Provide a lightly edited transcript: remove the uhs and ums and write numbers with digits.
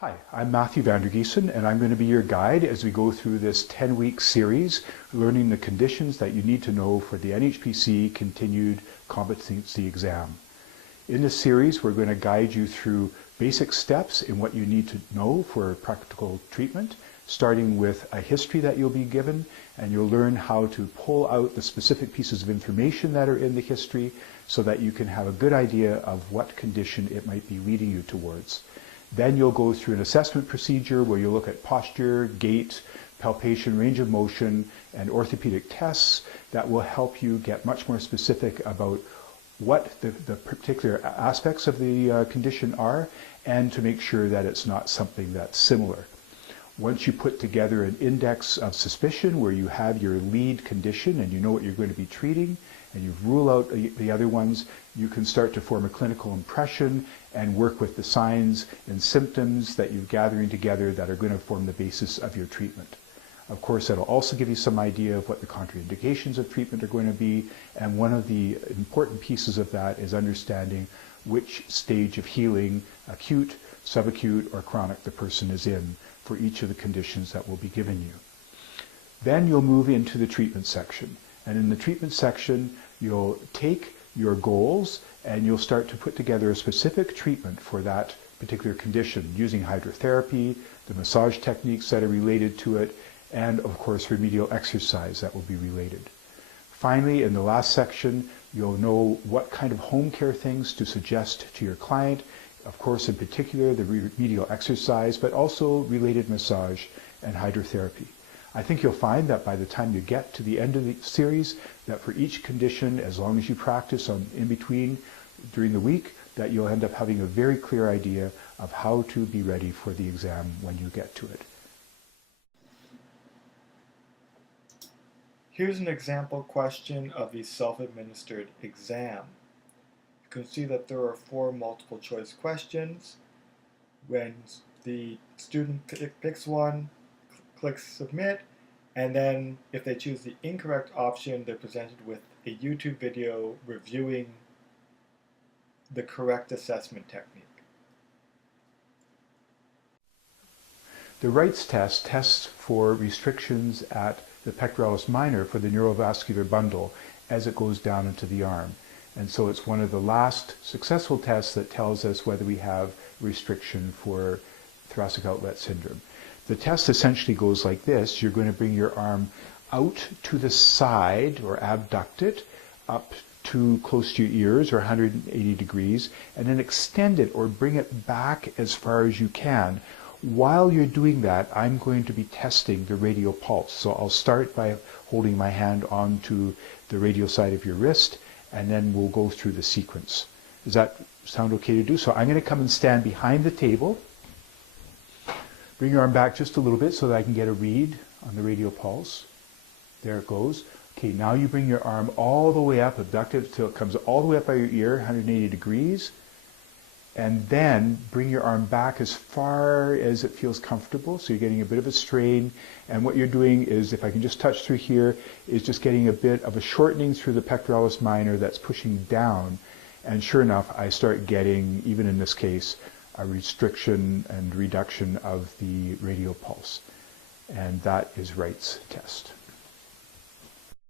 Hi, I'm Matthew Vandergiesen, and I'm going to be your guide as we go through this 10-week series, learning the conditions that you need to know for the NHPC Continued Competency Exam. In this series, we're going to guide you through basic steps in what you need to know for practical treatment, starting with a history that you'll be given, and you'll learn how to pull out the specific pieces of information that are in the history so that you can have a good idea of what condition it might be leading you towards. Then you'll go through an assessment procedure where you look at posture, gait, palpation, range of motion, and orthopedic tests that will help you get much more specific about what the particular aspects of the condition are, and to make sure that it's not something that's similar. Once you put together an index of suspicion where you have your lead condition and you know what you're going to be treating, and you rule out the other ones, you can start to form a clinical impression and work with the signs and symptoms that you're gathering together that are going to form the basis of your treatment. Of course, that'll also give you some idea of what the contraindications of treatment are going to be, and one of the important pieces of that is understanding which stage of healing, acute, subacute, or chronic, the person is in for each of the conditions that will be given you. Then you'll move into the treatment section. And in the treatment section, you'll take your goals and you'll start to put together a specific treatment for that particular condition using hydrotherapy, the massage techniques that are related to it, and of course remedial exercise that will be related. Finally, in the last section, you'll know what kind of home care things to suggest to your client, of course in particular the remedial exercise, but also related massage and hydrotherapy. I think you'll find that by the time you get to the end of the series, that for each condition, as long as you practice in between during the week, that you'll end up having a very clear idea of how to be ready for the exam when you get to it. Here's an example question of the self-administered exam. You can see that there are 4 multiple choice questions. When the student picks one, click submit, and then if they choose the incorrect option, they're presented with a YouTube video reviewing the correct assessment technique. The Wright's test tests for restrictions at the pectoralis minor for the neurovascular bundle as it goes down into the arm. And so it's one of the last successful tests that tells us whether we have restriction for thoracic outlet syndrome. The test essentially goes like this. You're going to bring your arm out to the side or abduct it up to close to your ears or 180 degrees, and then extend it or bring it back as far as you can. While you're doing that, I'm going to be testing the radial pulse. So I'll start by holding my hand onto the radial side of your wrist, and then we'll go through the sequence. Does that sound okay to do? So I'm going to come and stand behind the table. Bring your arm back just a little bit so that I can get a read on the radial pulse. There it goes. Okay, now you bring your arm all the way up, abduct it till it comes all the way up by your ear, 180 degrees. And then bring your arm back as far as it feels comfortable. So you're getting a bit of a strain. And what you're doing is, if I can just touch through here, is just getting a bit of a shortening through the pectoralis minor that's pushing down. And sure enough, I start getting, even in this case, a restriction and reduction of the radial pulse. And that is Wright's test.